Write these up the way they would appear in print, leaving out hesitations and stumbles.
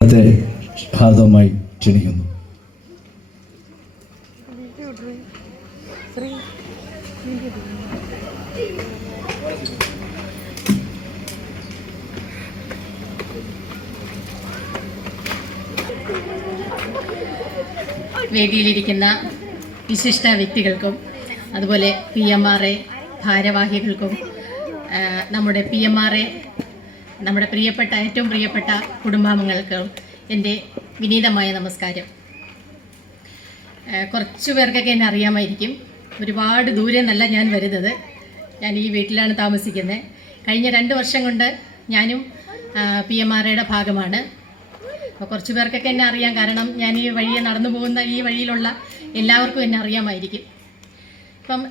ഹാർദവമായി ക്ഷണിക്കുന്നു. വേദിയിലിരിക്കുന്ന വിശിഷ്ട വ്യക്തികൾക്കും അതുപോലെ PMRA ഭാരവാഹികൾക്കും നമ്മുടെ PMRA നമ്മുടെ ഏറ്റവും പ്രിയപ്പെട്ട കുടുംബാംഗങ്ങൾക്കും എൻ്റെ വിനീതമായ നമസ്കാരം. കുറച്ച് പേർക്കൊക്കെ എന്നെ അറിയാമായിരിക്കും. ഒരുപാട് ദൂരെ നിന്നല്ല ഞാൻ വരുന്നത്. ഞാൻ ഈ വീട്ടിലാണ് താമസിക്കുന്നത്. കഴിഞ്ഞ 2 വർഷം കൊണ്ട് ഞാനും PMRAയുടെ ഭാഗമാണ്. അപ്പോൾ കുറച്ച് പേർക്കൊക്കെ എന്നെ അറിയാം, കാരണം ഞാൻ ഈ വഴിയെ നടന്നു പോകുന്ന ഈ വഴിയിലുള്ള എല്ലാവർക്കും എന്നെ അറിയാമായിരിക്കും. ഇപ്പം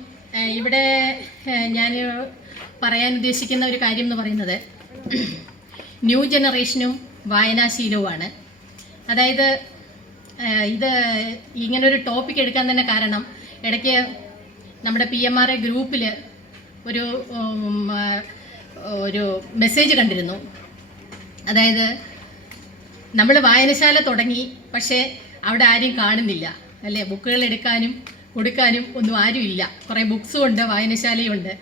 ഇവിടെ ഞാൻ പറയാൻ ഉദ്ദേശിക്കുന്ന ഒരു കാര്യം എന്ന് പറയുന്നത് ന്യൂ ജനറേഷനും വായനാശീലവുമാണ്. അതായത് ഇത് ഇങ്ങനൊരു ടോപ്പിക് എടുക്കാൻ തന്നെ കാരണം, ഇടയ്ക്ക് നമ്മുടെ PMRA ഗ്രൂപ്പിൽ ഒരു മെസ്സേജ് കണ്ടിരുന്നു. അതായത് നമ്മൾ വായനശാല തുടങ്ങി, പക്ഷേ അവിടെ ആരും കാണുന്നില്ല, അല്ലേ? ബുക്കുകൾ എടുക്കാനും കൊടുക്കാനും ഒന്നും ആരുമില്ല. കുറേ ബുക്സും ഉണ്ട്, വായനശാലയും ഉണ്ട്.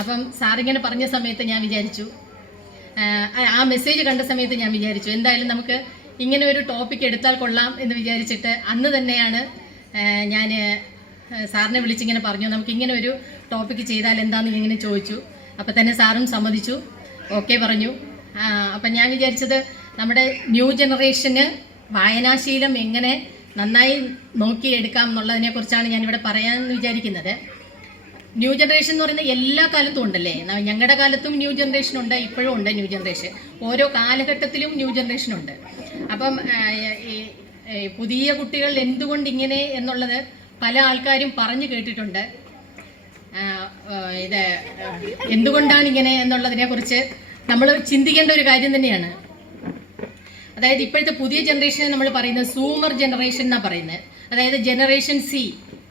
അപ്പം സാറിങ്ങനെ പറഞ്ഞ സമയത്ത് ഞാൻ വിചാരിച്ചു, ആ മെസ്സേജ് കണ്ട സമയത്ത് ഞാൻ വിചാരിച്ചു എന്തായാലും നമുക്ക് ഇങ്ങനെ ഒരു ടോപ്പിക് എടുത്താൽ കൊള്ളാം എന്ന് വിചാരിച്ചിട്ട് അന്ന് തന്നെയാണ് ഞാൻ സാറിനെ വിളിച്ചിങ്ങനെ പറഞ്ഞു, നമുക്കിങ്ങനെ ഒരു ടോപ്പിക്ക് ചെയ്താൽ എന്താണെന്ന് ഇങ്ങനെ ചോദിച്ചു. അപ്പം തന്നെ സാറും സമ്മതിച്ചു, ഓക്കെ പറഞ്ഞു. അപ്പം ഞാൻ വിചാരിച്ചത് നമ്മുടെ ന്യൂ ജനറേഷന് വായനാശീലം എങ്ങനെ നന്നായി നോക്കിയെടുക്കാം എന്നുള്ളതിനെക്കുറിച്ചാണ് ഞാനിവിടെ പറയാമെന്ന് വിചാരിക്കുന്നത്. ന്യൂ ജനറേഷൻ എന്ന് പറയുന്നത് എല്ലാ കാലത്തും ഉണ്ടല്ലേ. ഞങ്ങളുടെ കാലത്തും ന്യൂ ജനറേഷൻ ഉണ്ട്, ഇപ്പോഴും ഉണ്ട് ന്യൂ ജനറേഷൻ. ഓരോ കാലഘട്ടത്തിലും ന്യൂ ജനറേഷൻ ഉണ്ട്. അപ്പം പുതിയ കുട്ടികൾ എന്തുകൊണ്ട് ഇങ്ങനെ എന്നുള്ളത് പല ആൾക്കാരും പറഞ്ഞു കേട്ടിട്ടുണ്ട്. ഇത് എന്തുകൊണ്ടാണ് ഇങ്ങനെ എന്നുള്ളതിനെക്കുറിച്ച് നമ്മൾ ചിന്തിക്കേണ്ട ഒരു കാര്യം തന്നെയാണ്. അതായത് ഇപ്പോഴത്തെ പുതിയ ജനറേഷനെ നമ്മൾ പറയുന്നത് സൂമർ ജനറേഷൻ എന്നാണ് പറയുന്നത്. അതായത് ജനറേഷൻ C,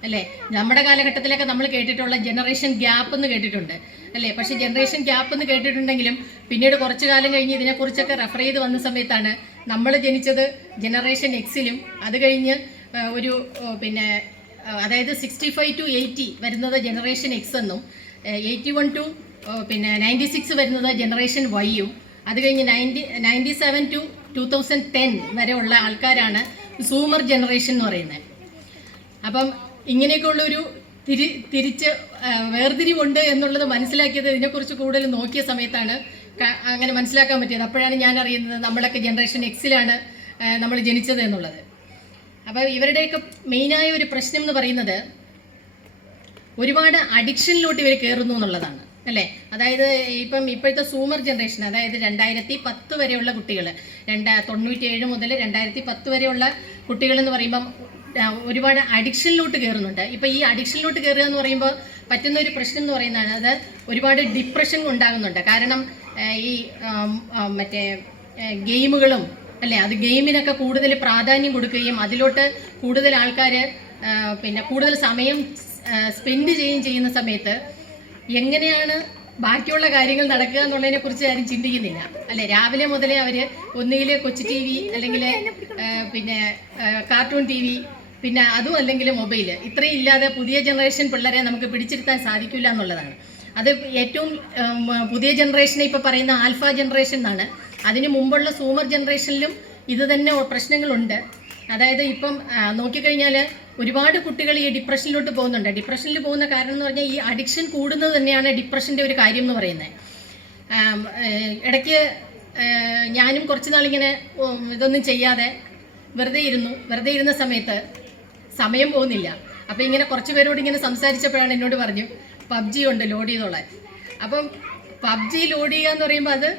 അല്ലേ? നമ്മുടെ കാലഘട്ടത്തിലൊക്കെ നമ്മൾ കേട്ടിട്ടുള്ള ജനറേഷൻ ഗ്യാപ്പ് എന്ന് കേട്ടിട്ടുണ്ട്, അല്ലേ? പക്ഷേ ജനറേഷൻ ഗ്യാപ്പ് എന്ന് കേട്ടിട്ടുണ്ടെങ്കിലും പിന്നീട് കുറച്ചു കാലം കഴിഞ്ഞ് ഇതിനെക്കുറിച്ചൊക്കെ റെഫർ ചെയ്ത് വന്ന സമയത്താണ് നമ്മൾ ജനിച്ചത് ജനറേഷൻ Xലും, അത് കഴിഞ്ഞ് അതായത് 65 to 80 വരുന്നത് ജനറേഷൻ X എന്നും, 81 to 96 വരുന്നത് ജനറേഷൻ Yയും, അത് കഴിഞ്ഞ് 97 to 2010 വരെ ഉള്ള ആൾക്കാരാണ് സൂമർ ജനറേഷൻ എന്ന് പറയുന്നത്. അപ്പം ഇങ്ങനെയൊക്കെയുള്ളൊരു തിരിച്ച് വേർതിരിവുണ്ട് എന്നുള്ളത് മനസ്സിലാക്കിയത് ഇതിനെക്കുറിച്ച് കൂടുതൽ നോക്കിയ സമയത്താണ് അങ്ങനെ മനസ്സിലാക്കാൻ പറ്റിയത്. അപ്പോഴാണ് ഞാൻ അറിയുന്നത് നമ്മളൊക്കെ ജനറേഷൻ Xലാണ് നമ്മൾ ജനിച്ചത് എന്നുള്ളത്. അപ്പോൾ ഇവരുടെയൊക്കെ മെയിനായ ഒരു പ്രശ്നം എന്ന് പറയുന്നത് ഒരുപാട് അഡിക്ഷനിലോട്ട് ഇവർ കയറുന്നു എന്നുള്ളതാണ്, അല്ലേ? അതായത് ഇപ്പോഴത്തെ സൂമർ ജനറേഷൻ, അതായത് 2010 വരെയുള്ള കുട്ടികൾ, 97 മുതൽ 2010 വരെയുള്ള കുട്ടികൾ എന്ന് പറയുമ്പം ഒരുപാട് അഡിക്ഷനിലോട്ട് കയറുന്നുണ്ട്. ഇപ്പോൾ ഈ അഡിക്ഷനിലോട്ട് കയറുക എന്ന് പറയുമ്പോൾ പറ്റുന്ന ഒരു പ്രശ്നം എന്ന് പറയുന്നതാണ് അത് ഒരുപാട് ഡിപ്രഷൻ ഉണ്ടാകുന്നുണ്ട്. കാരണം ഈ ഗെയിമുകളും, അല്ലേ, അത് ഗെയിമിനൊക്കെ കൂടുതൽ പ്രാധാന്യം കൊടുക്കുകയും അതിലോട്ട് കൂടുതൽ ആൾക്കാർ കൂടുതൽ സമയം സ്പെൻഡ് ചെയ്യുന്ന സമയത്ത് എങ്ങനെയാണ് ബാക്കിയുള്ള കാര്യങ്ങൾ നടക്കുക എന്നുള്ളതിനെ കുറിച്ച് ആരും ചിന്തിക്കുന്നില്ല, അല്ലേ? രാവിലെ മുതലേ അവർ ഒന്നുകിൽ കൊച്ചു TV, അല്ലെങ്കിൽ കാർട്ടൂൺ TV, പിന്നെ അതും അല്ലെങ്കിൽ മൊബൈൽ, ഇത്രയും ഇല്ലാതെ പുതിയ ജനറേഷൻ പിള്ളേരെ നമുക്ക് പിടിച്ചിരുത്താൻ സാധിക്കില്ല എന്നുള്ളതാണ്. അത് ഏറ്റവും പുതിയ ജനറേഷനെ ഇപ്പോൾ പറയുന്ന ആൽഫ ജനറേഷൻ എന്നാണ്. അതിന് മുമ്പുള്ള സൂമർ ജനറേഷനിലും ഇത് തന്നെ പ്രശ്നങ്ങളുണ്ട്. അതായത് ഇപ്പം നോക്കിക്കഴിഞ്ഞാൽ ഒരുപാട് കുട്ടികൾ ഈ ഡിപ്രഷനിലോട്ട് പോകുന്നുണ്ട്. ഡിപ്രഷനിൽ പോകുന്ന കാരണം എന്ന് പറഞ്ഞാൽ ഈ അഡിക്ഷൻ കൂടുന്നത് തന്നെയാണ് ഡിപ്രഷൻ്റെ ഒരു കാര്യം എന്ന് പറയുന്നത്. ഇടയ്ക്ക് ഞാനും കുറച്ച് നാളിങ്ങനെ ഇതൊന്നും ചെയ്യാതെ വെറുതെ ഇരുന്ന സമയത്ത് സമയം പോകുന്നില്ല. അപ്പോൾ ഇങ്ങനെ കുറച്ച് പേരോട് ഇങ്ങനെ സംസാരിച്ചപ്പോഴാണ് എന്നോട് പറഞ്ഞു PUBG ഉണ്ട്, ലോഡ് ചെയ്തോളാൻ. അപ്പം PUBG ലോഡ് ചെയ്യുക എന്ന് പറയുമ്പോൾ അത്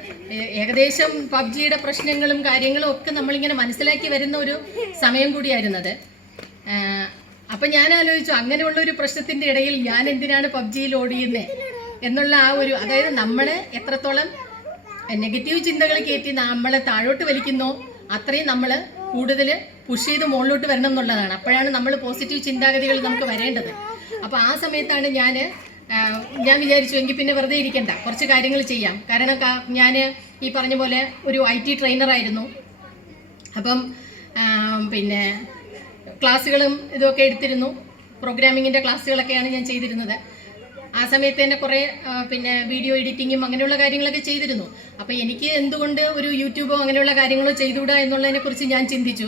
ഏകദേശം PUBGയുടെ പ്രശ്നങ്ങളും കാര്യങ്ങളും ഒക്കെ നമ്മളിങ്ങനെ മനസ്സിലാക്കി വരുന്ന ഒരു സമയം കൂടിയായിരുന്നത്. അപ്പം ഞാൻ ആലോചിച്ചു, അങ്ങനെയുള്ള ഒരു പ്രശ്നത്തിൻ്റെ ഇടയിൽ ഞാൻ എന്തിനാണ് PUBG ലോഡ് ചെയ്യുന്നത് എന്നുള്ള അതായത് നമ്മളെ എത്രത്തോളം നെഗറ്റീവ് ചിന്തകൾ കയറ്റി നമ്മളെ താഴോട്ട് വലിക്കുന്നോ അത്രയും നമ്മൾ കൂടുതൽ പുഷ് ചെയ്ത് മുകളിലോട്ട് വരണം എന്നുള്ളതാണ്. അപ്പോഴാണ് നമ്മൾ പോസിറ്റീവ് ചിന്താഗതികൾ നമുക്ക് വരേണ്ടത്. അപ്പോൾ ആ സമയത്താണ് ഞാൻ വിചാരിച്ചു എങ്കിൽ പിന്നെ വെറുതെ ഇരിക്കണ്ട, കുറച്ച് കാര്യങ്ങൾ ചെയ്യാം. കാരണം ഞാൻ ഈ പറഞ്ഞ പോലെ ഒരു IT ട്രെയിനറായിരുന്നു. അപ്പം പിന്നെ ക്ലാസ്സുകളും ഇതൊക്കെ എടുത്തിരുന്നു. പ്രോഗ്രാമിങ്ങിൻ്റെ ക്ലാസ്സുകളൊക്കെയാണ് ഞാൻ ചെയ്തിരുന്നത്. ആ സമയത്ത് തന്നെ കുറേ പിന്നെ വീഡിയോ എഡിറ്റിങ്ങും അങ്ങനെയുള്ള കാര്യങ്ങളൊക്കെ ചെയ്തിരുന്നു. അപ്പോൾ എനിക്ക് എന്തുകൊണ്ട് ഒരു യൂട്യൂബോ അങ്ങനെയുള്ള കാര്യങ്ങളോ ചെയ്തുകൂടാ എന്നുള്ളതിനെക്കുറിച്ച് ഞാൻ ചിന്തിച്ചു.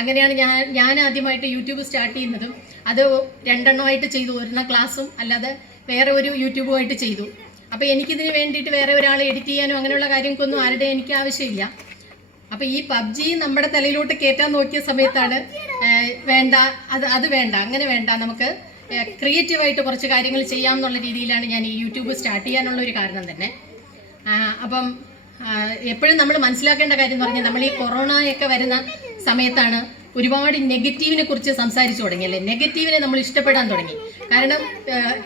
അങ്ങനെയാണ് ഞാൻ ആദ്യമായിട്ട് യൂട്യൂബ് സ്റ്റാർട്ട് ചെയ്യുന്നതും. അത് 2 എണ്ണമായിട്ട് ചെയ്തു. ഒരെണ്ണം ക്ലാസ്സും അല്ലാതെ വേറെ ഒരു യൂട്യൂബുമായിട്ട് ചെയ്തു. അപ്പോൾ എനിക്കിതിന് വേണ്ടിയിട്ട് വേറെ ഒരാളെ എഡിറ്റ് ചെയ്യാനോ അങ്ങനെയുള്ള കാര്യങ്ങൾക്കൊന്നും ആരുടെ എനിക്ക് ആവശ്യമില്ല. അപ്പോൾ ഈ പബ്ജി നമ്മുടെ തലയിലോട്ട് കയറ്റാൻ നോക്കിയ സമയത്താണ് വേണ്ട, അത് വേണ്ട, അങ്ങനെ വേണ്ട, നമുക്ക് ക്രിയേറ്റീവായിട്ട് കുറച്ച് കാര്യങ്ങൾ ചെയ്യാമെന്നുള്ള രീതിയിലാണ് ഞാൻ ഈ യൂട്യൂബ് സ്റ്റാർട്ട് ചെയ്യാനുള്ള ഒരു കാരണം തന്നെ. അപ്പം എപ്പോഴും നമ്മൾ മനസ്സിലാക്കേണ്ട കാര്യം എന്ന് പറഞ്ഞാൽ, നമ്മൾ ഈ കൊറോണയൊക്കെ വരുന്ന സമയത്താണ് ഒരുപാട് നെഗറ്റീവിനെ കുറിച്ച് സംസാരിച്ചു തുടങ്ങി അല്ലേ. നെഗറ്റീവിനെ നമ്മൾ ഇഷ്ടപ്പെടാൻ തുടങ്ങി. കാരണം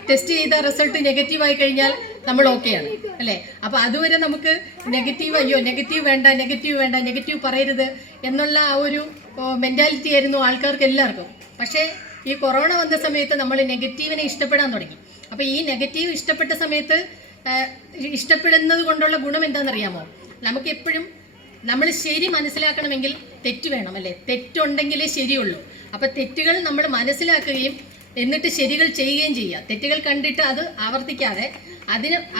ടെസ്റ്റ് ചെയ്ത റിസൾട്ട് നെഗറ്റീവായി കഴിഞ്ഞാൽ നമ്മൾ ഓക്കെയാണ് അല്ലേ. അപ്പോൾ അതുവരെ നമുക്ക് നെഗറ്റീവ്, അയ്യോ നെഗറ്റീവ് വേണ്ട, നെഗറ്റീവ് പറയരുത് എന്നുള്ള ആ ഒരു മെൻറ്റാലിറ്റി ആയിരുന്നു ആൾക്കാർക്ക് എല്ലാവർക്കും. പക്ഷേ ഈ കൊറോണ വന്ന സമയത്ത് നമ്മൾ നെഗറ്റീവിനെ ഇഷ്ടപ്പെടാൻ തുടങ്ങി. അപ്പോൾ ഈ നെഗറ്റീവ് ഇഷ്ടപ്പെട്ട സമയത്ത് ഇഷ്ടപ്പെടുന്നത് കൊണ്ടുള്ള ഗുണം എന്താണെന്നറിയാമോ? നമുക്ക് എപ്പോഴും നമ്മൾ ശരി മനസ്സിലാക്കണമെങ്കിൽ തെറ്റ് വേണം അല്ലേ. തെറ്റുണ്ടെങ്കിലേ ശരിയുള്ളൂ. അപ്പോൾ തെറ്റുകൾ നമ്മൾ മനസ്സിലാക്കുകയും എന്നിട്ട് ശരികൾ ചെയ്യുകയും ചെയ്യുക. തെറ്റുകൾ കണ്ടിട്ട് അത് ആവർത്തിക്കാതെ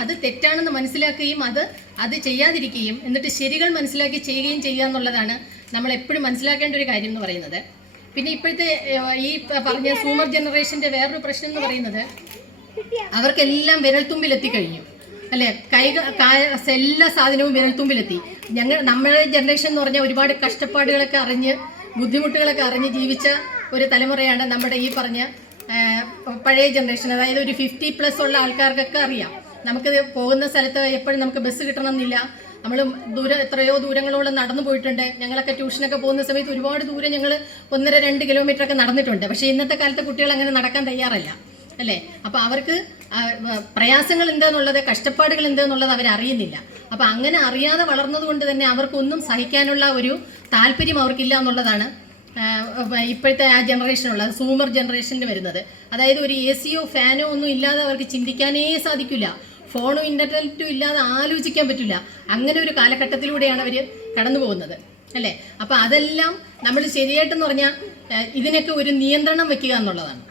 അത് തെറ്റാണെന്ന് മനസ്സിലാക്കുകയും അത് ചെയ്യാതിരിക്കുകയും എന്നിട്ട് ശരികൾ മനസ്സിലാക്കി ചെയ്യുകയും ചെയ്യുക എന്നുള്ളതാണ് നമ്മൾ എപ്പോഴും മനസ്സിലാക്കേണ്ട ഒരു കാര്യം എന്ന് പറയുന്നത്. പിന്നെ ഇപ്പോഴത്തെ ഈ പറഞ്ഞ സൂമർ ജനറേഷൻ്റെ വേറൊരു പ്രശ്നം എന്ന് പറയുന്നത്, അവർക്കെല്ലാം വിരൽത്തുമ്പിലെത്തിക്കഴിഞ്ഞു അല്ലേ. എല്ലാ സാധനവും വിരൽത്തുമ്പിലെത്തി. നമ്മുടെ ജനറേഷൻ എന്ന് പറഞ്ഞാൽ ഒരുപാട് കഷ്ടപ്പാടുകളൊക്കെ അറിഞ്ഞ് ബുദ്ധിമുട്ടുകളൊക്കെ അറിഞ്ഞ് ജീവിച്ച ഒരു തലമുറയാണ് നമ്മുടെ ഈ പറഞ്ഞ പഴയ ജനറേഷൻ. അതായത് ഒരു 50+ ഉള്ള ആൾക്കാർക്കൊക്കെ അറിയാം. നമുക്ക് പോകുന്ന സ്ഥലത്ത് എപ്പോഴും നമുക്ക് ബസ് കിട്ടണമെന്നില്ല. നമ്മൾ എത്രയോ ദൂരങ്ങളോളം നടന്നു പോയിട്ടുണ്ട്. ഞങ്ങളൊക്കെ ട്യൂഷനൊക്കെ പോകുന്ന സമയത്ത് ഒരുപാട് ദൂരം ഞങ്ങൾ 1.5-2 കിലോമീറ്ററൊക്കെ നടന്നിട്ടുണ്ട്. പക്ഷേ ഇന്നത്തെ കാലത്തെ കുട്ടികൾ അങ്ങനെ നടക്കാൻ തയ്യാറല്ല അല്ലേ. അപ്പോൾ അവർക്ക് പ്രയാസങ്ങൾ എന്താണെന്നുള്ളത്, കഷ്ടപ്പാടുകൾ എന്താണെന്നുള്ളത് അവരറിയുന്നില്ല. അപ്പോൾ അങ്ങനെ അറിയാതെ വളർന്നത് കൊണ്ട് തന്നെ അവർക്കൊന്നും സഹിക്കാനുള്ള ഒരു താല്പര്യം അവർക്കില്ല എന്നുള്ളതാണ് ഇപ്പോഴത്തെ ആ ജനറേഷനുള്ളത്, സൂമർ ജനറേഷനിൽ വരുന്നത്. അതായത് ഒരു AC-യോ ഫാനോ ഒന്നും ഇല്ലാതെ അവർക്ക് ചിന്തിക്കാനേ സാധിക്കില്ല. ഫോണും ഇൻ്റർനെറ്റും ഇല്ലാതെ ആലോചിക്കാൻ പറ്റില്ല. അങ്ങനെ ഒരു കാലഘട്ടത്തിലൂടെയാണ് അവർ കടന്നു പോകുന്നത് അല്ലേ. അപ്പോൾ അതെല്ലാം നമ്മൾ ശരിയായിട്ടെന്ന് പറഞ്ഞാൽ ഇതിനൊക്കെ ഒരു നിയന്ത്രണം വയ്ക്കുക എന്നുള്ളതാണ്.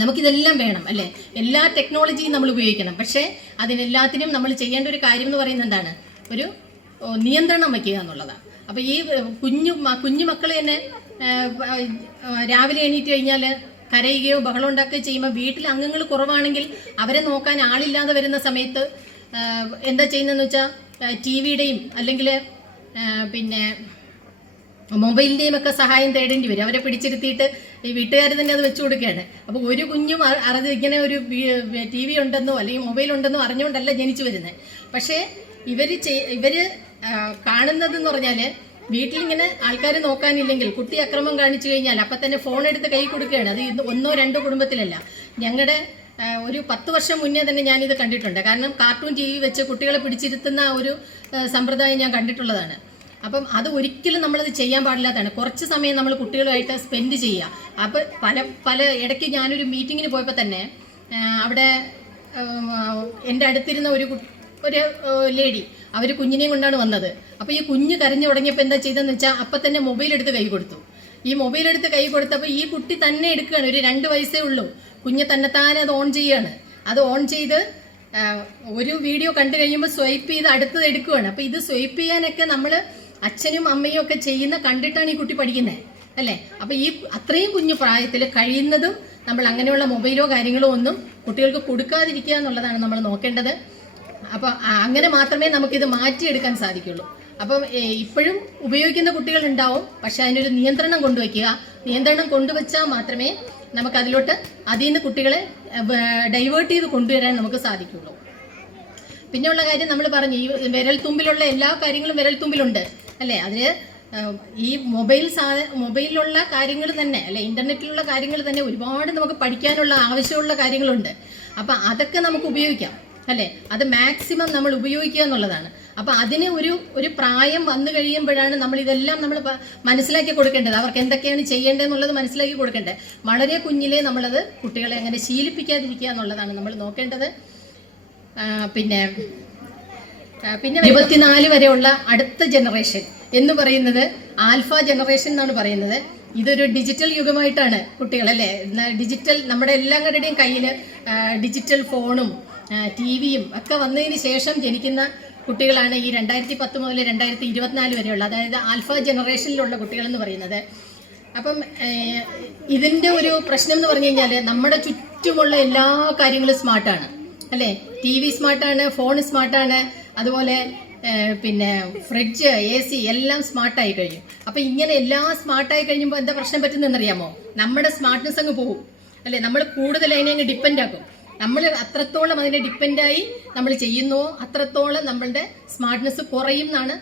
നമുക്കിതെല്ലാം വേണം അല്ലേ. എല്ലാ ടെക്നോളജിയും നമ്മൾ ഉപയോഗിക്കണം. പക്ഷേ അതിനെല്ലാത്തിനും നമ്മൾ ചെയ്യേണ്ട ഒരു കാര്യം എന്ന് പറയുന്നത് എന്താണ്? ഒരു നിയന്ത്രണം വയ്ക്കുക എന്നുള്ളതാണ്. അപ്പോൾ ഈ കുഞ്ഞു മക്കൾ തന്നെ രാവിലെ എണീറ്റ് കഴിഞ്ഞാൽ കരയുകയോ ബഹളം ഉണ്ടാക്കുകയോ ചെയ്യുമ്പോൾ വീട്ടിൽ അംഗങ്ങൾ കുറവാണെങ്കിൽ അവരെ നോക്കാൻ ആളില്ലാതെ വരുന്ന സമയത്ത് എന്താ ചെയ്യുന്നതെന്ന് വെച്ചാൽ TV-യുടെയും അല്ലെങ്കിൽ പിന്നെ മൊബൈലിൻ്റെയും ഒക്കെ സഹായം തേടേണ്ടി വരും. അവരെ പിടിച്ചിരുത്തിയിട്ട് ഈ വീട്ടുകാർ തന്നെ അത് വെച്ചു കൊടുക്കുകയാണ്. അപ്പോൾ ഒരു കുഞ്ഞും ഇങ്ങനെ ഒരു TV ഉണ്ടെന്നോ അല്ലെങ്കിൽ മൊബൈൽ ഉണ്ടെന്നോ അറിഞ്ഞുകൊണ്ടല്ല ജനിച്ചു വരുന്നത്. പക്ഷേ ഇവർ കാണുന്നതെന്ന് പറഞ്ഞാൽ വീട്ടിലിങ്ങനെ ആൾക്കാർ നോക്കാനില്ലെങ്കിൽ കുട്ടി അക്രമം കാണിച്ചു കഴിഞ്ഞാൽ അപ്പം തന്നെ ഫോൺ എടുത്ത് കൈ കൊടുക്കുകയാണ്. അത് 1-2 കുടുംബത്തിലല്ല. ഞങ്ങളുടെ ഒരു 10 വർഷം മുന്നേ തന്നെ ഞാനിത് കണ്ടിട്ടുണ്ട്. കാരണം കാർട്ടൂൺ TV വെച്ച് കുട്ടികളെ പിടിച്ചിരുത്തുന്ന ഒരു സമ്പ്രദായം ഞാൻ കണ്ടിട്ടുള്ളതാണ്. അപ്പം അത് ഒരിക്കലും നമ്മളത് ചെയ്യാൻ പാടില്ലാത്തതാണ്. കുറച്ച് സമയം നമ്മൾ കുട്ടികളുമായിട്ട് സ്പെൻഡ് ചെയ്യുക. അപ്പോൾ പല ഇടയ്ക്ക് ഞാനൊരു മീറ്റിങ്ങിന് പോയപ്പോൾ തന്നെ അവിടെ എൻ്റെ അടുത്തിരുന്ന ഒരു ലേഡി, അവർ കുഞ്ഞിനെയും കൊണ്ടാണ് വന്നത്. അപ്പോൾ ഈ കുഞ്ഞ് കരഞ്ഞു തുടങ്ങിയപ്പോൾ എന്താ ചെയ്തതെന്ന് വെച്ചാൽ അപ്പം തന്നെ മൊബൈൽ എടുത്ത് കൈ കൊടുത്തു. ഈ മൊബൈൽ എടുത്ത് കൈ കൊടുത്തപ്പോൾ ഈ കുട്ടി തന്നെ എടുക്കുകയാണ്. ഒരു 2 വയസ്സേ ഉള്ളൂ. കുഞ്ഞ് തന്നെത്താനെ അത് ഓൺ ചെയ്യുകയാണ്. അത് ഓൺ ചെയ്ത് ഒരു വീഡിയോ കണ്ടു കഴിയുമ്പോൾ സ്വൈപ്പ് ചെയ്ത് അടുത്തത് എടുക്കുകയാണ്. അപ്പോൾ ഇത് സ്വൈപ്പ് ചെയ്യാനൊക്കെ നമ്മൾ അച്ഛനും അമ്മയും ഒക്കെ ചെയ്യുന്ന കണ്ടിട്ടാണ് ഈ കുട്ടി പഠിക്കുന്നത് അല്ലേ. അപ്പോൾ ഈ അത്രയും കുഞ്ഞു പ്രായത്തിൽ കഴിയുന്നതും നമ്മൾ അങ്ങനെയുള്ള മൊബൈലോ കാര്യങ്ങളോ ഒന്നും കുട്ടികൾക്ക് കൊടുക്കാതിരിക്കുക എന്നുള്ളതാണ് നമ്മൾ നോക്കേണ്ടത്. അപ്പോൾ അങ്ങനെ മാത്രമേ നമുക്കിത് മാറ്റിയെടുക്കാൻ സാധിക്കുള്ളൂ. അപ്പം ഇപ്പോഴും ഉപയോഗിക്കുന്ന കുട്ടികളുണ്ടാവും. പക്ഷെ അതിനൊരു നിയന്ത്രണം കൊണ്ടുവയ്ക്കുക. നിയന്ത്രണം കൊണ്ടുവച്ചാൽ മാത്രമേ അതിൽ നിന്ന് കുട്ടികളെ ഡൈവേർട്ട് ചെയ്ത് കൊണ്ടുവരാൻ നമുക്ക് സാധിക്കുള്ളൂ. പിന്നെയുള്ള കാര്യം നമ്മൾ പറഞ്ഞു, ഈ വിരൽത്തുമ്പിലുള്ള എല്ലാ കാര്യങ്ങളും വിരൽത്തുമ്പിലുണ്ട് അല്ലേ. അതിൽ ഈ മൊബൈലിലുള്ള കാര്യങ്ങൾ തന്നെ അല്ലെ, ഇൻ്റർനെറ്റിലുള്ള കാര്യങ്ങൾ തന്നെ ഒരുപാട് നമുക്ക് പഠിക്കാനുള്ള ആവശ്യമുള്ള കാര്യങ്ങളുണ്ട്. അപ്പം അതൊക്കെ നമുക്ക് ഉപയോഗിക്കാം അല്ലേ. അത് മാക്സിമം നമ്മൾ ഉപയോഗിക്കുക എന്നുള്ളതാണ്. അപ്പം അതിന് ഒരു പ്രായം വന്നു കഴിയുമ്പോഴാണ് നമ്മൾ ഇതെല്ലാം നമ്മൾ മനസ്സിലാക്കി കൊടുക്കേണ്ടത്. അവർക്ക് എന്തൊക്കെയാണ് ചെയ്യേണ്ടതെന്നുള്ളത് മനസ്സിലാക്കി കൊടുക്കേണ്ടത്. വളരെ കുഞ്ഞിലേ നമ്മളത് കുട്ടികളെ അങ്ങനെ ശീലിപ്പിക്കാതിരിക്കുക എന്നുള്ളതാണ് നമ്മൾ നോക്കേണ്ടത്. പിന്നെ 24 വരെയുള്ള അടുത്ത ജനറേഷൻ എന്ന് പറയുന്നത് ആൽഫ ജനറേഷൻ എന്നാണ് പറയുന്നത്. ഇതൊരു ഡിജിറ്റൽ യുഗമായിട്ടാണ് കുട്ടികളല്ലേ, ഡിജിറ്റൽ നമ്മുടെ എല്ലാവരുടെയും കയ്യിൽ ഡിജിറ്റൽ ഫോണും TV-യും ഒക്കെ വന്നതിന് ശേഷം ജനിക്കുന്ന കുട്ടികളാണ് ഈ 2010 മുതൽ 2024 വരെയുള്ള, അതായത് ആൽഫ ജനറേഷനിലുള്ള കുട്ടികളെന്ന് പറയുന്നത്. അപ്പം ഇതിൻ്റെ ഒരു പ്രശ്നം എന്ന് പറഞ്ഞു കഴിഞ്ഞാൽ നമ്മുടെ ചുറ്റുമുള്ള എല്ലാ കാര്യങ്ങളും സ്മാർട്ടാണ് അല്ലേ. TV സ്മാർട്ടാണ്, ഫോൺ സ്മാർട്ടാണ്, അതുപോലെ പിന്നെ ഫ്രിഡ്ജ്, AC എല്ലാം സ്മാർട്ടായി കഴിഞ്ഞു. അപ്പം ഇങ്ങനെ എല്ലാം സ്മാർട്ടായി കഴിയുമ്പോൾ എന്താ പ്രശ്നം പറ്റുന്നതെന്നറിയാമോ? നമ്മുടെ സ്മാർട്ട്നെസ് അങ്ങ് പോകും അല്ലേ. നമ്മൾ കൂടുതൽ അതിനെ അങ്ങ് ഡിപ്പെൻഡ് ആക്കും. നമ്മൾ അത്രത്തോളം അതിനെ ഡിപ്പെൻഡായി നമ്മൾ ചെയ്യുന്നുവോ അത്രത്തോളം നമ്മളുടെ സ്മാർട്ട്നെസ് കുറയും എന്നാണ്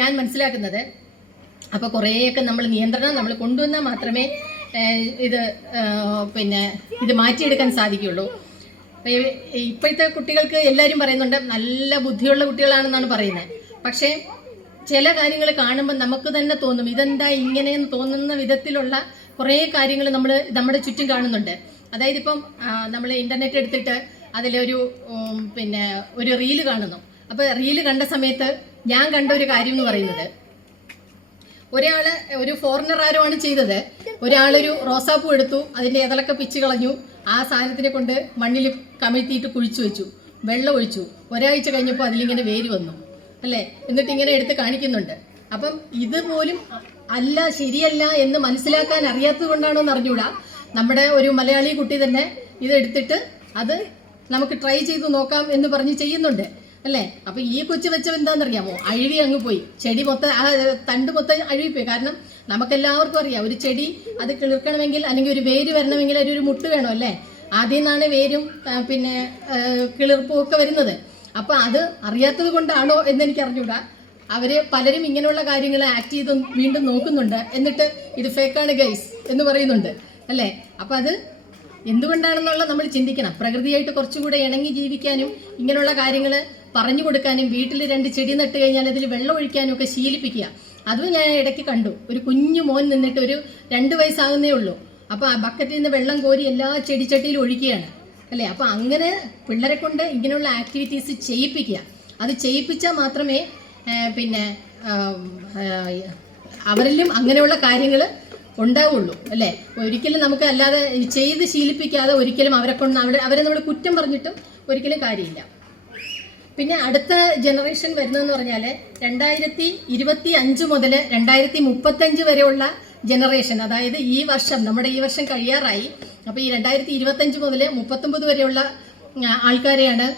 ഞാൻ മനസ്സിലാക്കുന്നത്. അപ്പോൾ കുറേയൊക്കെ നമ്മൾ നിയന്ത്രണം നമ്മൾ കൊണ്ടുവന്നാൽ മാത്രമേ ഇത് മാറ്റിയെടുക്കാൻ സാധിക്കുകയുള്ളൂ. ഇപ്പോഴത്തെ കുട്ടികൾക്ക് എല്ലാവരും പറയുന്നുണ്ട് നല്ല ബുദ്ധിയുള്ള കുട്ടികളാണെന്നാണ് പറയുന്നത്. പക്ഷേ ചില കാര്യങ്ങൾ കാണുമ്പോൾ നമുക്ക് തന്നെ തോന്നും ഇതെന്താ ഇങ്ങനെയെന്ന് തോന്നുന്ന വിധത്തിലുള്ള കുറേ കാര്യങ്ങൾ നമ്മുടെ ചുറ്റും കാണുന്നുണ്ട്. അതായത് ഇപ്പം നമ്മൾ ഇൻ്റർനെറ്റ് എടുത്തിട്ട് അതിലൊരു ഒരു റീല് കാണുന്നു. അപ്പോൾ റീല് കണ്ട സമയത്ത് ഞാൻ കണ്ട ഒരു കാര്യം എന്ന് പറയുന്നത്, ഒരു ഫോറിനർ ആരോ ആണ് ചെയ്തത്. ഒരാളൊരു റോസാപ്പൂ എടുത്തു, അതിൻ്റെ ഇതളൊക്കെ പിച്ച് കളഞ്ഞു, ആ സാധനത്തിനെ കൊണ്ട് മണ്ണിൽ കമിഴ്ത്തിയിട്ട് കുഴിച്ചു വെച്ചു, വെള്ളം ഒഴിച്ചു. ഒരാഴ്ച കഴിഞ്ഞപ്പോൾ അതിലിങ്ങനെ വേര് വന്നു അല്ലേ. എന്നിട്ട് ഇങ്ങനെ എടുത്ത് കാണിക്കുന്നുണ്ട്. അപ്പം ഇതുപോലും അല്ല, ശരിയല്ല എന്ന് മനസ്സിലാക്കാൻ അറിയാത്തത് കൊണ്ടാണോ എന്ന് അറിഞ്ഞൂടാ. നമ്മുടെ ഒരു മലയാളി കുട്ടി തന്നെ ഇതെടുത്തിട്ട് അത് നമുക്ക് ട്രൈ ചെയ്ത് നോക്കാം എന്ന് പറഞ്ഞ് ചെയ്യുന്നുണ്ട് അല്ലേ. അപ്പം ഈ കൊച്ചു വെച്ചത് എന്താണെന്നറിയാമോ? അഴുകി അങ്ങ് പോയി. ചെടി മൊത്തം, ആ തണ്ട് മൊത്തം അഴുകിപ്പോയി. കാരണം നമുക്കെല്ലാവർക്കും അറിയാം, ഒരു ചെടി അത് കിളിർക്കണമെങ്കിൽ അല്ലെങ്കിൽ ഒരു വേര് വരണമെങ്കിൽ അതിനൊരു മുട്ട് വേണം അല്ലേ. ആദ്യം നിന്നാണ് വേരും കിളിർപ്പും ഒക്കെ വരുന്നത്. അപ്പം അത് അറിയാത്തത് കൊണ്ടാണോ എന്നെനിക്ക് അറിഞ്ഞൂടാ. പലരും ഇങ്ങനെയുള്ള കാര്യങ്ങൾ ആക്ട് ചെയ്ത് വീണ്ടും നോക്കുന്നുണ്ട്. എന്നിട്ട് ഇത് ഫേക്കാണ് ഗൈസ് എന്ന് പറയുന്നുണ്ട് അല്ലേ. അപ്പം അത് എന്തുകൊണ്ടാണെന്നുള്ള നമ്മൾ ചിന്തിക്കണം. പ്രകൃതിയായിട്ട് കുറച്ചുകൂടെ ഇണങ്ങി ജീവിക്കാനും ഇങ്ങനെയുള്ള കാര്യങ്ങൾ പറഞ്ഞു കൊടുക്കാനും വീട്ടിൽ 2 ചെടി നട്ട് കഴിഞ്ഞാൽ അതിൽ വെള്ളം ഒഴിക്കാനും ഒക്കെ ശീലിപ്പിക്കുക. അതും ഞാൻ ഇടയ്ക്ക് കണ്ടു. ഒരു കുഞ്ഞു മോൻ നിന്നിട്ട്, ഒരു 2 വയസ്സാകുന്നേ ഉള്ളൂ. അപ്പോൾ ആ ബക്കറ്റിൽ നിന്ന് വെള്ളം കോരി എല്ലാ ചെടിച്ചട്ടിയിലും ഒഴിക്കുകയാണ് അല്ലേ. അപ്പോൾ അങ്ങനെ പിള്ളേരെ കൊണ്ട് ഇങ്ങനെയുള്ള ആക്ടിവിറ്റീസ് ചെയ്യിപ്പിക്കുക. അത് ചെയ്യിപ്പിച്ചാൽ മാത്രമേ അവരിലും അങ്ങനെയുള്ള കാര്യങ്ങൾ ഉണ്ടാവുള്ളൂ അല്ലേ. ഒരിക്കലും നമുക്ക് അല്ലാതെ ചെയ്ത് ശീലിപ്പിക്കാതെ ഒരിക്കലും അവരെ നമ്മൾ കുറ്റം പറഞ്ഞിട്ടും ഒരിക്കലും കാര്യമില്ല. പിന്നെ അടുത്ത ജനറേഷൻ വരുന്നതെന്ന് പറഞ്ഞാൽ 2025 മുതൽ 2035 വരെയുള്ള ജനറേഷൻ. അതായത് നമ്മുടെ ഈ വർഷം കഴിയാറായി. അപ്പോൾ ഈ 2025 മുതൽ 39 വരെയുള്ള ആൾക്കാരെയാണ്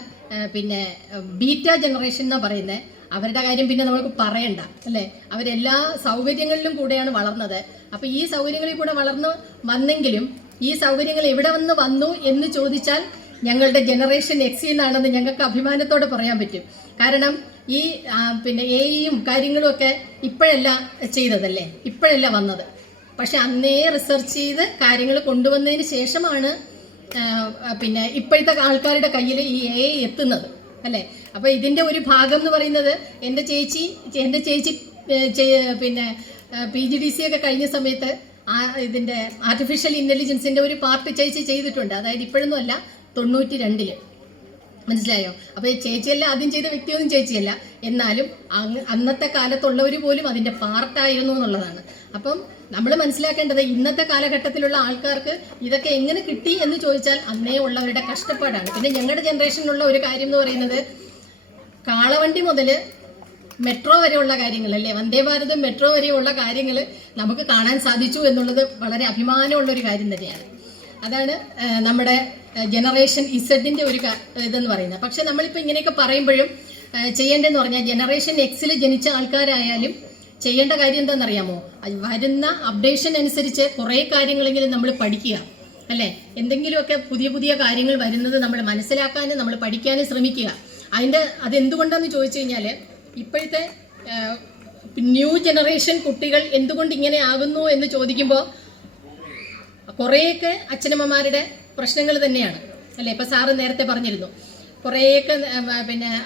ബീറ്റ ജനറേഷൻ എന്നാണ് പറയുന്നത്. അവരുടെ കാര്യം പിന്നെ നമുക്ക് പറയണ്ട അല്ലേ. അവരെല്ലാ സൗകര്യങ്ങളിലും കൂടെയാണ് വളർന്നത്. അപ്പോൾ ഈ സൗകര്യങ്ങളിൽ കൂടെ വളർന്നു വന്നെങ്കിലും ഈ സൗകര്യങ്ങൾ എവിടെ വന്നു എന്ന് ചോദിച്ചാൽ ഞങ്ങളുടെ ജനറേഷൻ എക്സിൽ നിന്നാണെന്ന് ഞങ്ങൾക്ക് അഭിമാനത്തോടെ പറയാൻ പറ്റും. കാരണം ഈ AI-യും കാര്യങ്ങളും ഒക്കെ ഇപ്പോഴല്ല ചെയ്തതല്ലേ, ഇപ്പോഴല്ല വന്നത്. പക്ഷെ അന്നേ റിസർച്ച് ചെയ്ത് കാര്യങ്ങൾ കൊണ്ടുവന്നതിന് ശേഷമാണ് ഇപ്പോഴത്തെ ആൾക്കാരുടെ കയ്യിൽ ഈ AI എത്തുന്നത് അല്ലേ. അപ്പോൾ ഇതിൻ്റെ ഒരു ഭാഗം എന്ന് പറയുന്നത് എൻ്റെ ചേച്ചി PGDC ഒക്കെ കഴിഞ്ഞ സമയത്ത് ഇതിൻ്റെ ആർട്ടിഫിഷ്യൽ ഇൻ്റലിജൻസിൻ്റെ ഒരു പാർട്ട് ചേച്ചി ചെയ്തിട്ടുണ്ട്. അതായത് ഇപ്പോഴൊന്നും അല്ല, 92-ൽ. മനസ്സിലായോ? അപ്പോൾ ഈ ചേച്ചിയല്ല ആദ്യം ചെയ്ത വ്യക്തിയൊന്നും ചേച്ചിയല്ല, എന്നാലും അന്നത്തെ കാലത്തുള്ളവർ പോലും അതിൻ്റെ പാർട്ടായിരുന്നു എന്നുള്ളതാണ്. അപ്പം നമ്മൾ മനസ്സിലാക്കേണ്ടത് ഇന്നത്തെ കാലഘട്ടത്തിലുള്ള ആൾക്കാർക്ക് ഇതൊക്കെ എങ്ങനെ കിട്ടി എന്ന് ചോദിച്ചാൽ അന്നേ ഉള്ളവരുടെ കഷ്ടപ്പാടാണ്. പിന്നെ ഞങ്ങളുടെ ജനറേഷനിലുള്ള ഒരു കാര്യം എന്ന് പറയുന്നത്, കാളവണ്ടി മുതൽ മെട്രോ വരെയുള്ള കാര്യങ്ങളല്ലേ, വന്ദേ ഭാരത് മെട്രോ വരെയുള്ള കാര്യങ്ങൾ നമുക്ക് കാണാൻ സാധിച്ചു എന്നുള്ളത് വളരെ അഭിമാനമുള്ളൊരു കാര്യം തന്നെയാണ്. അതാണ് നമ്മുടെ ജനറേഷൻ ഇസഡിൻ്റെ ഒരു ഇതെന്ന് പറയുന്നത്. പക്ഷെ നമ്മളിപ്പോൾ ഇങ്ങനെയൊക്കെ പറയുമ്പോഴും ചെയ്യേണ്ടതെന്ന് പറഞ്ഞാൽ, ജനറേഷൻ എക്സിൽ ജനിച്ച ആൾക്കാരായാലും ചെയ്യേണ്ട കാര്യം എന്താണെന്നറിയാമോ? വരുന്ന അപ്ഡേഷൻ അനുസരിച്ച് കുറേ കാര്യങ്ങളെങ്കിലും നമ്മൾ പഠിക്കുക അല്ലേ. എന്തെങ്കിലുമൊക്കെ പുതിയ കാര്യങ്ങൾ വരുന്നത് നമ്മൾ മനസ്സിലാക്കാനും നമ്മൾ പഠിക്കാനും ശ്രമിക്കുക. അതെന്തുകൊണ്ടാണെന്ന് ചോദിച്ചു കഴിഞ്ഞാൽ, ഇപ്പോഴത്തെ ന്യൂ ജനറേഷൻ കുട്ടികൾ എന്തുകൊണ്ട് ഇങ്ങനെ ആകുന്നു എന്ന് ചോദിക്കുമ്പോൾ കുറേയൊക്കെ അച്ഛനമ്മമാരുടെ പ്രശ്നങ്ങൾ തന്നെയാണ് അല്ലേ. ഇപ്പം സാറ് നേരത്തെ പറഞ്ഞിരുന്നു, കുറേയൊക്കെ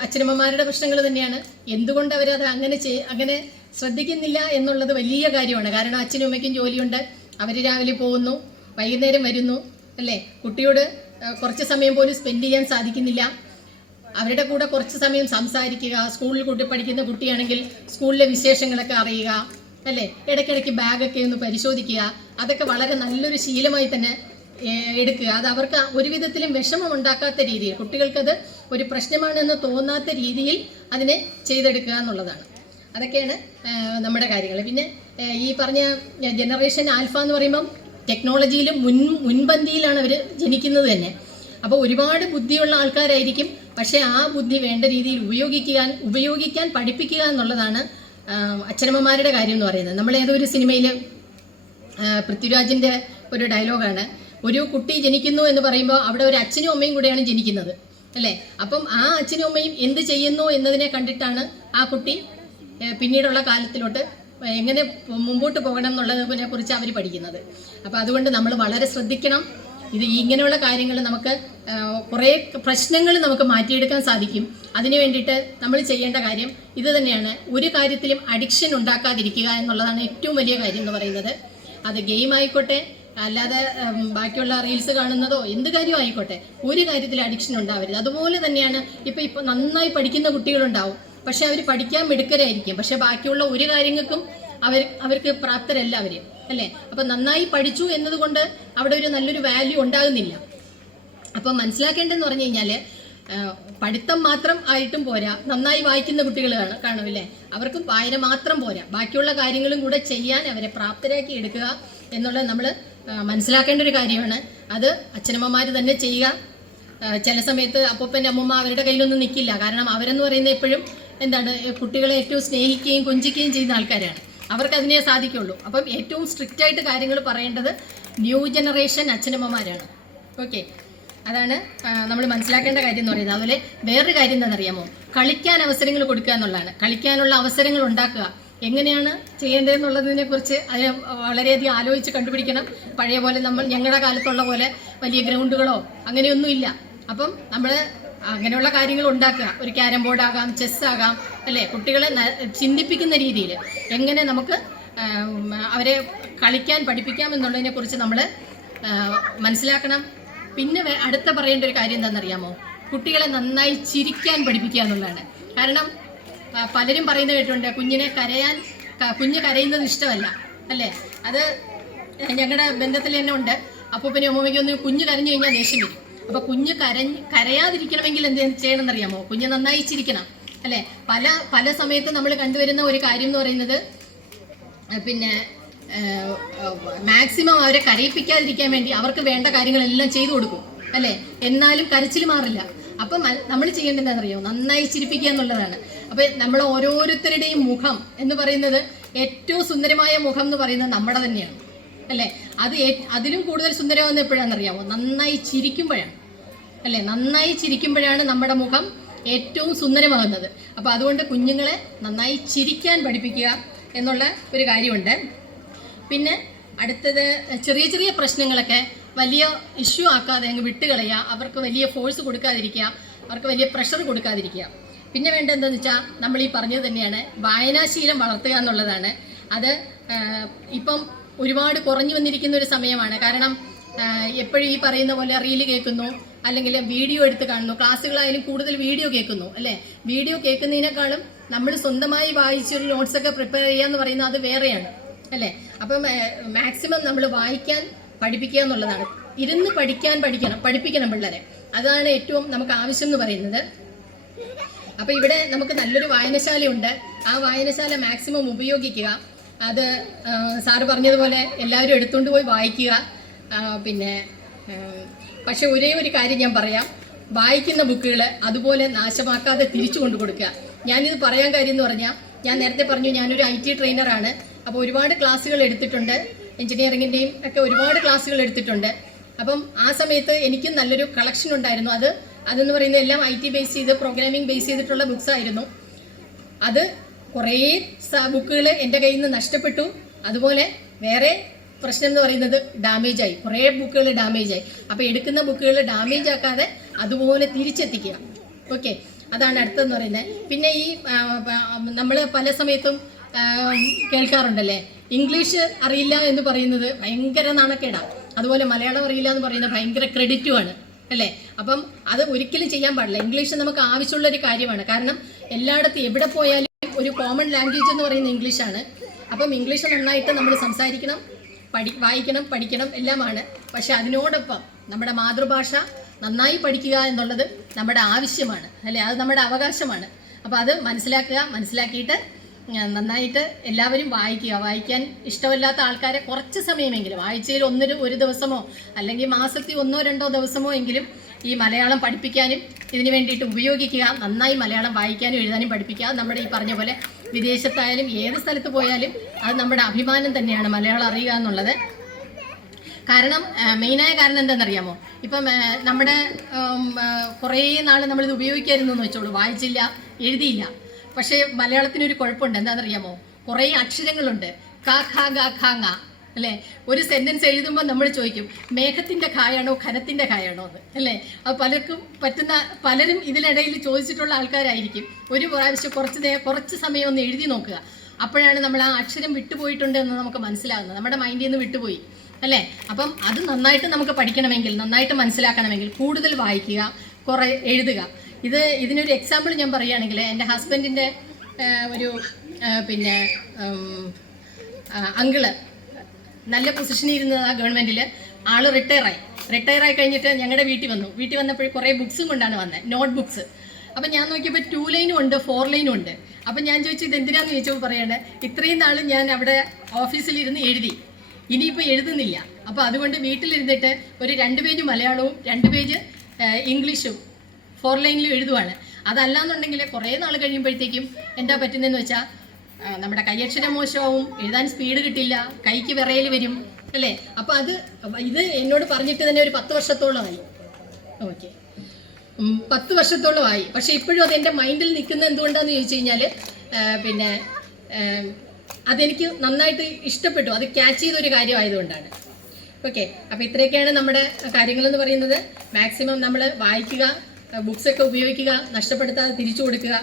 അച്ഛനമ്മമാരുടെ പ്രശ്നങ്ങൾ തന്നെയാണ്. എന്തുകൊണ്ട് അവരത് അങ്ങനെ ശ്രദ്ധിക്കുന്നില്ല എന്നുള്ളത് വലിയ കാര്യമാണ്. കാരണം അച്ഛനും അമ്മയ്ക്കും ജോലിയുണ്ട്, അവർ രാവിലെ പോകുന്നു, വൈകുന്നേരം വരുന്നു അല്ലേ. കുട്ടിയോട് കുറച്ച് സമയം പോലും സ്പെൻഡ് ചെയ്യാൻ സാധിക്കുന്നില്ല. അവരുടെ കൂടെ കുറച്ച് സമയം സംസാരിക്കുക, സ്കൂളിൽ പഠിക്കുന്ന കുട്ടിയാണെങ്കിൽ സ്കൂളിലെ വിശേഷങ്ങളൊക്കെ അറിയുക, അല്ലേ, ഇടയ്ക്കിടയ്ക്ക് ബാഗൊക്കെ ഒന്ന് പരിശോധിക്കുക. അതൊക്കെ വളരെ നല്ലൊരു ശീലമായി തന്നെ എടുക്കുക. അത് അവർക്ക് ഒരു വിധത്തിലും വിഷമം ഉണ്ടാക്കാത്ത രീതിയിൽ, കുട്ടികൾക്കത് ഒരു പ്രശ്നമാണെന്ന് തോന്നാത്ത രീതിയിൽ അതിനെ ചെയ്തെടുക്കുക എന്നുള്ളതാണ്. അതൊക്കെയാണ് നമ്മുടെ കാര്യങ്ങൾ. പിന്നെ ഈ പറഞ്ഞ ജനറേഷൻ ആൽഫ എന്ന് പറയുമ്പം ടെക്നോളജിയിലും മുൻപന്തിയിലാണ് അവർ ജനിക്കുന്നത് തന്നെ. അപ്പോൾ ഒരുപാട് ബുദ്ധിയുള്ള ആൾക്കാരായിരിക്കും. പക്ഷേ ആ ബുദ്ധി വേണ്ട രീതിയിൽ ഉപയോഗിക്കാൻ പഠിപ്പിക്കുക എന്നുള്ളതാണ് അച്ഛനമ്മമാരുടെ കാര്യം എന്ന് പറയുന്നത്. നമ്മൾ ഏതോ ഒരു സിനിമയിൽ പൃഥ്വിരാജിൻ്റെ ഒരു ഡയലോഗാണ്, ഒരു കുട്ടി ജനിക്കുന്നു എന്ന് പറയുമ്പോൾ അവിടെ ഒരു അച്ഛനും അമ്മയും കൂടെയാണ് ജനിക്കുന്നത്, അല്ലേ. അപ്പം ആ അച്ഛനും അമ്മയും എന്ത് ചെയ്യുന്നു എന്നതിനെ കണ്ടിട്ടാണ് ആ കുട്ടി പിന്നീടുള്ള കാലത്തിലോട്ട് എങ്ങനെ മുമ്പോട്ട് പോകണം എന്നുള്ളതിനെ കുറിച്ച് അവർ പഠിക്കുന്നത്. അപ്പോൾ അതുകൊണ്ട് നമ്മൾ വളരെ ശ്രദ്ധിക്കണം. ഇങ്ങനെയുള്ള കാര്യങ്ങൾ നമുക്ക് കുറേ പ്രശ്നങ്ങൾ നമുക്ക് മാറ്റിയെടുക്കാൻ സാധിക്കും. അതിനു വേണ്ടിയിട്ട് നമ്മൾ ചെയ്യേണ്ട കാര്യം ഇത് തന്നെയാണ്. ഒരു കാര്യത്തിലും അഡിക്ഷൻ ഉണ്ടാക്കാതിരിക്കുക എന്നുള്ളതാണ് ഏറ്റവും വലിയ കാര്യം എന്ന് പറയുന്നത്. അത് ഗെയിം ആയിക്കോട്ടെ, അല്ലാതെ ബാക്കിയുള്ള റീൽസ് കാണുന്നതോ എന്ത് കാര്യവും ആയിക്കോട്ടെ, ഒരു കാര്യത്തിൽ അഡിക്ഷൻ ഉണ്ടാവരുത്. അതുപോലെ തന്നെയാണ് ഇപ്പോൾ നന്നായി പഠിക്കുന്ന കുട്ടികളുണ്ടാവും, പക്ഷെ അവർ പഠിക്കാൻ മിടുക്കരായിരിക്കും, പക്ഷെ ബാക്കിയുള്ള ഒരു കാര്യങ്ങൾക്കും അവർക്ക് പ്രാപ്തരല്ല അവർ, അല്ലേ. അപ്പം നന്നായി പഠിച്ചു എന്നതുകൊണ്ട് അവിടെ ഒരു നല്ലൊരു വാല്യൂ ഉണ്ടാകുന്നില്ല. അപ്പം മനസ്സിലാക്കേണ്ടതെന്ന് പറഞ്ഞു കഴിഞ്ഞാൽ പഠിത്തം മാത്രം ആയിട്ടും പോരാ, നന്നായി വായിക്കുന്ന കുട്ടികൾ കാണുമല്ലേ, അവർക്കും വായന മാത്രം പോരാ, ബാക്കിയുള്ള കാര്യങ്ങളും കൂടെ ചെയ്യാൻ അവരെ പ്രാപ്തരാക്കി എടുക്കുക എന്നുള്ളത് നമ്മൾ മനസ്സിലാക്കേണ്ട ഒരു കാര്യമാണ്. അത് അച്ഛനമ്മമാർ തന്നെ ചെയ്യുക. ചില സമയത്ത് അപ്പൂപ്പൻ്റെ അമ്മൂമ്മ അവരുടെ കയ്യിലൊന്നും നിൽക്കില്ല. കാരണം അവരെന്ന് പറയുന്നത് എപ്പോഴും കുട്ടികളെ ഏറ്റവും സ്നേഹിക്കുകയും കൊഞ്ചിക്കുകയും ചെയ്യുന്ന ആൾക്കാരാണ്. അവർക്ക് അതിനെ സാധിക്കുള്ളൂ. അപ്പം ഏറ്റവും സ്ട്രിക്റ്റ് ആയിട്ട് കാര്യങ്ങൾ പറയേണ്ടത് ന്യൂ ജനറേഷൻ അച്ഛനമ്മമാരാണ്. ഓക്കെ, അതാണ് നമ്മൾ മനസ്സിലാക്കേണ്ട കാര്യം എന്ന് പറയുന്നത്. അതുപോലെ വേറൊരു കാര്യം എന്താണെന്നറിയാമോ, കളിക്കാൻ അവസരങ്ങൾ കൊടുക്കുക എന്നുള്ളതാണ്. കളിക്കാനുള്ള അവസരങ്ങൾ ഉണ്ടാക്കുക. എങ്ങനെയാണ് ചെയ്യേണ്ടതെന്നുള്ളതിനെ കുറിച്ച് അതിന് വളരെയധികം ആലോചിച്ച് കണ്ടുപിടിക്കണം. പഴയ പോലെ ഞങ്ങളുടെ കാലത്തുള്ള പോലെ വലിയ ഗ്രൗണ്ടുകളോ അങ്ങനെയൊന്നുമില്ല. അപ്പം നമ്മൾ അങ്ങനെയുള്ള കാര്യങ്ങൾ ഉണ്ടാക്കുക. ഒരു ക്യാരം ബോർഡ് ആകാം, ചെസ് ആകാം, അല്ലേ. കുട്ടികളെ ചിന്തിപ്പിക്കുന്ന രീതിയിൽ എങ്ങനെ നമുക്ക് അവരെ കളിക്കാൻ പഠിപ്പിക്കാം എന്നുള്ളതിനെ കുറിച്ച് നമ്മൾ മനസ്സിലാക്കണം. പിന്നെ അടുത്ത പറയേണ്ട ഒരു കാര്യം എന്താണെന്നറിയാമോ, കുട്ടികളെ നന്നായി ചിരിക്കാൻ പഠിപ്പിക്കുക എന്നുള്ളതാണ്. കാരണം പലരും പറയുന്നത് കേട്ടിട്ടുണ്ട്, കുഞ്ഞ് കരയുന്നത് ഇഷ്ടമല്ല, അല്ലേ. അത് ഞങ്ങളുടെ ബന്ധത്തിൽ തന്നെ ഉണ്ട്. അപ്പൂപ്പനും അമ്മൂമ്മയ്ക്കൊന്നും കുഞ്ഞ് കരഞ്ഞു കഴിഞ്ഞാൽ ദേഷ്യം വരും. അപ്പോൾ കുഞ്ഞ് കരയാതിരിക്കണമെങ്കിൽ എന്ത് ചെയ്യണമെന്നറിയാമോ, കുഞ്ഞ് നന്നായി ചിരിക്കണം, അല്ലേ. പല സമയത്ത് നമ്മൾ കണ്ടുവരുന്ന ഒരു കാര്യം എന്ന് പറയുന്നത്, പിന്നെ മാക്സിമം അവരെ കരയിപ്പിക്കാതിരിക്കാൻ വേണ്ടി അവർക്ക് വേണ്ട കാര്യങ്ങളെല്ലാം ചെയ്തു കൊടുക്കും, അല്ലേ. എന്നാലും കരച്ചിൽ മാറില്ല. അപ്പം നമ്മൾ ചെയ്യേണ്ടത് എന്താണെന്നറിയോ, നന്നായി ചിരിപ്പിക്കുക എന്നുള്ളതാണ്. അപ്പം നമ്മൾ ഓരോരുത്തരുടെയും മുഖം എന്ന് പറയുന്നത്, ഏറ്റവും സുന്ദരമായ മുഖം എന്ന് പറയുന്നത് നമ്മുടെ തന്നെയാണ്, അല്ലേ. അതിലും കൂടുതൽ സുന്ദരമാകുന്ന എപ്പോഴാണെന്നറിയാമോ, നന്നായി ചിരിക്കുമ്പോഴാണ്, അല്ലേ. നന്നായി ചിരിക്കുമ്പോഴാണ് നമ്മുടെ മുഖം ഏറ്റവും സുന്ദരമാകുന്നത്. അപ്പോൾ അതുകൊണ്ട് കുഞ്ഞുങ്ങളെ നന്നായി ചിരിക്കാൻ പഠിപ്പിക്കുക എന്നുള്ള ഒരു കാര്യമുണ്ട്. പിന്നെ അടുത്തത്, ചെറിയ ചെറിയ പ്രശ്നങ്ങളൊക്കെ വലിയ ഇഷ്യൂ ആക്കാതെ അങ്ങ് വിട്ടുകളയുക. അവർക്ക് വലിയ ഫോഴ്സ് കൊടുക്കാതിരിക്കുക, അവർക്ക് വലിയ പ്രഷർ കൊടുക്കാതിരിക്കുക. പിന്നെ വേണ്ടത് എന്താണെന്ന് വെച്ചാൽ നമ്മൾ ഈ പറഞ്ഞത് തന്നെയാണ്, വായനാശീലം വളർത്തുക എന്നുള്ളതാണ്. അത് ഇപ്പം ഒരുപാട് കുറഞ്ഞു വന്നിരിക്കുന്ന ഒരു സമയമാണ്. കാരണം എപ്പോഴും ഈ പറയുന്ന പോലെ റീല് കേൾക്കുന്നു, അല്ലെങ്കിൽ വീഡിയോ എടുത്ത് കാണുന്നു. ക്ലാസ്സുകളായാലും കൂടുതൽ വീഡിയോ കേൾക്കുന്നു, അല്ലേ. വീഡിയോ കേൾക്കുന്നതിനേക്കാളും നമ്മൾ സ്വന്തമായി വായിച്ചൊരു നോട്ട്സൊക്കെ പ്രിപ്പയർ ചെയ്യുക എന്ന് പറയുന്നത് അത് വേറെയാണ്, അല്ലേ. അപ്പം മാക്സിമം നമ്മൾ വായിക്കാൻ പഠിപ്പിക്കുക എന്നുള്ളതാണ്. ഇരുന്ന് പഠിപ്പിക്കണം പിള്ളേരെ. അതാണ് ഏറ്റവും നമുക്ക് ആവശ്യം എന്ന് പറയുന്നത്. അപ്പം ഇവിടെ നമുക്ക് നല്ലൊരു വായനശാലയുണ്ട്. ആ വായനശാല മാക്സിമം ഉപയോഗിക്കുക. അത് സാറ് പറഞ്ഞതുപോലെ എല്ലാവരും എടുത്തുകൊണ്ട് പോയി വായിക്കുക. പിന്നെ പക്ഷെ ഒരേ ഒരു കാര്യം ഞാൻ പറയാം, വായിക്കുന്ന ബുക്കുകൾ അതുപോലെ നാശമാക്കാതെ തിരിച്ചു കൊണ്ടു കൊടുക്കുക. ഞാനിത് പറയാൻ കാര്യം എന്ന് പറഞ്ഞാൽ, ഞാൻ നേരത്തെ പറഞ്ഞു ഞാനൊരു IT ട്രെയിനറാണ്. അപ്പോൾ ഒരുപാട് ക്ലാസ്സുകൾ എടുത്തിട്ടുണ്ട്, എഞ്ചിനീയറിങ്ങിൻ്റെയും ഒക്കെ ഒരുപാട് ക്ലാസ്സുകൾ എടുത്തിട്ടുണ്ട്. അപ്പം ആ സമയത്ത് എനിക്കും നല്ലൊരു കളക്ഷൻ ഉണ്ടായിരുന്നു. അതെന്ന് പറയുന്നത് എല്ലാം IT ബേസ് ചെയ്ത്, പ്രോഗ്രാമിംഗ് ബേസ് ചെയ്തിട്ടുള്ള ബുക്സ് ആയിരുന്നു. അത് കുറേ ബുക്കുകൾ എൻ്റെ കയ്യിൽ നിന്ന് നഷ്ടപ്പെട്ടു. അതുപോലെ വേറെ പ്രശ്നം എന്ന് പറയുന്നത് ഡാമേജായി, കുറേ ബുക്കുകൾ ഡാമേജായി. അപ്പോൾ എടുക്കുന്ന ബുക്കുകൾ ഡാമേജ് ആക്കാതെ അതുപോലെ തിരിച്ചെത്തിക്കുക. ഓക്കെ, അതാണ് അടുത്തെന്ന് പറയുന്നത്. പിന്നെ ഈ നമ്മൾ പല സമയത്തും കേൾക്കാറുണ്ടല്ലേ, ഇംഗ്ലീഷ് അറിയില്ല എന്ന് പറയുന്നത് ഭയങ്കര നാണക്കേടാണ്. അതുപോലെ മലയാളം അറിയില്ല എന്ന് പറയുന്നത് ഭയങ്കര ക്രെഡിറ്റുമാണ്, അല്ലേ? അപ്പം അത് ഒരിക്കലും ചെയ്യാൻ പാടില്ല. ഇംഗ്ലീഷ് നമുക്ക് ആവശ്യമുള്ളൊരു കാര്യമാണ്. കാരണം എല്ലായിടത്തും എവിടെ പോയാലും ഒരു കോമൺ ലാംഗ്വേജ് എന്ന് പറയുന്നത് ഇംഗ്ലീഷാണ്. അപ്പം ഇംഗ്ലീഷ് നന്നായിട്ട് നമ്മൾ സംസാരിക്കണം, വായിക്കണം, പഠിക്കണം എല്ലാമാണ്. പക്ഷെ അതിനോടൊപ്പം നമ്മുടെ മാതൃഭാഷ നന്നായി പഠിക്കുക എന്നുള്ളത് നമ്മുടെ ആവശ്യമാണ്, അല്ലേ? അത് നമ്മുടെ അവകാശമാണ്. അപ്പോൾ അത് മനസ്സിലാക്കിയിട്ട് നന്നായിട്ട് എല്ലാവരും വായിക്കാൻ ഇഷ്ടമില്ലാത്ത ആൾക്കാരെ കുറച്ച് സമയമെങ്കിലും, ആഴ്ചയിൽ ഒരു ദിവസമോ അല്ലെങ്കിൽ മാസത്തിൽ 1-2 ദിവസമോ എങ്കിലും ഈ മലയാളം പഠിപ്പിക്കാനും ഇതിനു വേണ്ടിയിട്ട് ഉപയോഗിക്കുക. നന്നായി മലയാളം വായിക്കാനും എഴുതാനും പഠിപ്പിക്കുക. നമ്മുടെ ഈ പറഞ്ഞ പോലെ വിദേശത്തായാലും ഏത് സ്ഥലത്ത് പോയാലും അത് നമ്മുടെ അഭിമാനം തന്നെയാണ് മലയാളം അറിയുക എന്നുള്ളത്. കാരണം മെയിനായ കാരണം എന്താണെന്നറിയാമോ? ഇപ്പം നമ്മുടെ കുറേ നാൾ നമ്മളിത് ഉപയോഗിക്കാമായിരുന്നു എന്ന് വെച്ചോളൂ, വായിച്ചില്ല, എഴുതിയില്ല. പക്ഷേ മലയാളത്തിനൊരു കുഴപ്പമുണ്ട്, എന്താണെന്നറിയാമോ? കുറേ അക്ഷരങ്ങളുണ്ട്. ക ഖ ഗ ഖ ങ, അല്ലേ? ഒരു സെൻറ്റൻസ് എഴുതുമ്പോൾ നമ്മൾ ചോദിക്കും മേഘത്തിൻ്റെ ഖായാണോ ഖനത്തിൻ്റെ ഖായാണോ എന്ന്, അല്ലേ? അപ്പോൾ പലരും ഇതിനിടയിൽ ചോദിച്ചിട്ടുള്ള ആൾക്കാരായിരിക്കും. ഒരു പ്രാവശ്യം കുറച്ച് സമയം ഒന്ന് എഴുതി നോക്കുക. അപ്പോഴാണ് നമ്മൾ ആ അക്ഷരം വിട്ടുപോയിട്ടുണ്ട് എന്ന് നമുക്ക് മനസ്സിലാകുന്നത്. നമ്മുടെ മൈൻഡിൽ നിന്ന് വിട്ടുപോയി, അല്ലേ? അപ്പം അത് നന്നായിട്ട് നമുക്ക് പഠിക്കണമെങ്കിൽ, നന്നായിട്ട് മനസ്സിലാക്കണമെങ്കിൽ കൂടുതൽ വായിക്കുക, കുറേ എഴുതുക. ഇതിനൊരു എക്സാമ്പിൾ ഞാൻ പറയുകയാണെങ്കിൽ, എൻ്റെ ഹസ്ബൻഡിൻ്റെ ഒരു അങ്കിള് നല്ല പൊസിഷനിൽ ഇരുന്നതാണ് ഗവൺമെൻറ്റിൽ. ആൾ റിട്ടയറായി കഴിഞ്ഞിട്ട് ഞങ്ങളുടെ വീട്ടിൽ വന്നപ്പോൾ കുറേ ബുക്സും കൊണ്ടാണ് വന്നത്, നോട്ട് ബുക്സ്. അപ്പം ഞാൻ നോക്കിയപ്പോൾ 2 ലൈനും ഉണ്ട്, 4 ലൈനും ഉണ്ട്. അപ്പം ഞാൻ ചോദിച്ചു ഇത് എന്തിനാന്ന് ചോദിച്ചപ്പോൾ പറയണേ, ഇത്രയും നാൾ ഞാൻ അവിടെ ഓഫീസിലിരുന്ന് എഴുതി, ഇനിയിപ്പോൾ എഴുതുന്നില്ല. അപ്പോൾ അതുകൊണ്ട് വീട്ടിലിരുന്നിട്ട് ഒരു 2 പേജ് മലയാളവും 2 പേജ് ഇംഗ്ലീഷും 4 ലൈനിലും എഴുതുവാണ്. അതല്ലാന്നുണ്ടെങ്കിൽ കുറേ നാൾ കഴിയുമ്പോഴത്തേക്കും എന്താ പറ്റുന്നതെന്ന് വെച്ചാൽ നമ്മുടെ കൈയക്ഷരം മോശമാവും, എഴുതാൻ സ്പീഡ് കിട്ടില്ല, കൈക്ക് വിറയൽ വരും, അല്ലേ? അപ്പോൾ ഇത് എന്നോട് പറഞ്ഞിട്ട് തന്നെ ഒരു 10 വർഷത്തോളമായി. ഓക്കെ, 10 വർഷത്തോളമായി. പക്ഷേ ഇപ്പോഴും അത് എൻ്റെ മൈൻഡിൽ നിൽക്കുന്നത് എന്തുകൊണ്ടാണെന്ന് ചോദിച്ചു കഴിഞ്ഞാൽ അതെനിക്ക് നന്നായിട്ട് ഇഷ്ടപ്പെട്ടു, അത് ക്യാച്ച് ചെയ്തൊരു കാര്യമായതുകൊണ്ടാണ്. ഓക്കെ, അപ്പോൾ ഇത്രയൊക്കെയാണ് നമ്മുടെ കാര്യങ്ങളെന്ന് പറയുന്നത്. മാക്സിമം നമ്മൾ വായിക്കുക, ബുക്സൊക്കെ ഉപയോഗിക്കുക, നഷ്ടപ്പെടുത്താതെ തിരിച്ചു കൊടുക്കുക.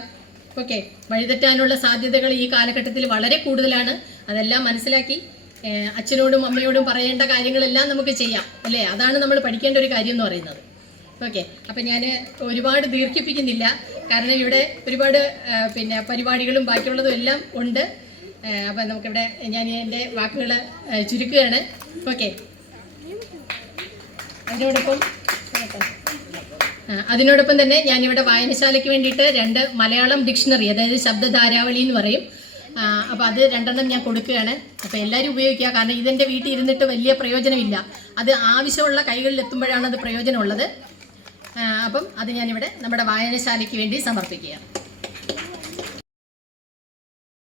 ഓക്കെ, വഴിതെറ്റാനുള്ള സാധ്യതകൾ ഈ കാലഘട്ടത്തിൽ വളരെ കൂടുതലാണ്. അതെല്ലാം മനസ്സിലാക്കി അച്ഛനോടും അമ്മയോടും പറയേണ്ട കാര്യങ്ങളെല്ലാം നമുക്ക് ചെയ്യാം, അല്ലേ? അതാണ് നമ്മൾ പഠിക്കേണ്ട ഒരു കാര്യം എന്ന് പറയുന്നത്. ഓക്കെ, അപ്പം ഞാൻ ഒരുപാട് ദീർഘിപ്പിക്കുന്നില്ല, കാരണം ഇവിടെ ഒരുപാട് പരിപാടികളും ബാക്കിയുള്ളതും എല്ലാം ഉണ്ട്. അപ്പം നമുക്കിവിടെ ഞാൻ എൻ്റെ വാക്കുകൾ ചുരുക്കുകയാണ്. ഓക്കെ, അതിനോടൊപ്പം തന്നെ ഞാനിവിടെ വായനശാലയ്ക്ക് വേണ്ടിയിട്ട് 2 മലയാളം ഡിക്ഷണറി, അതായത് ശബ്ദധാരാവളി എന്ന് പറയും, അപ്പോൾ അത് 2 ഞാൻ കൊടുക്കുകയാണ്. അപ്പോൾ എല്ലാവരും ഉപയോഗിക്കുക, കാരണം ഇതെൻ്റെ വീട്ടിൽ ഇരുന്നിട്ട് വലിയ പ്രയോജനമില്ല. അത് ആവശ്യമുള്ള കൈകളിൽ എത്തുമ്പോഴാണ് അത് പ്രയോജനമുള്ളത്. അപ്പം അത് ഞാനിവിടെ നമ്മുടെ വായനശാലയ്ക്ക് വേണ്ടി സമർപ്പിക്കുകയാണ്.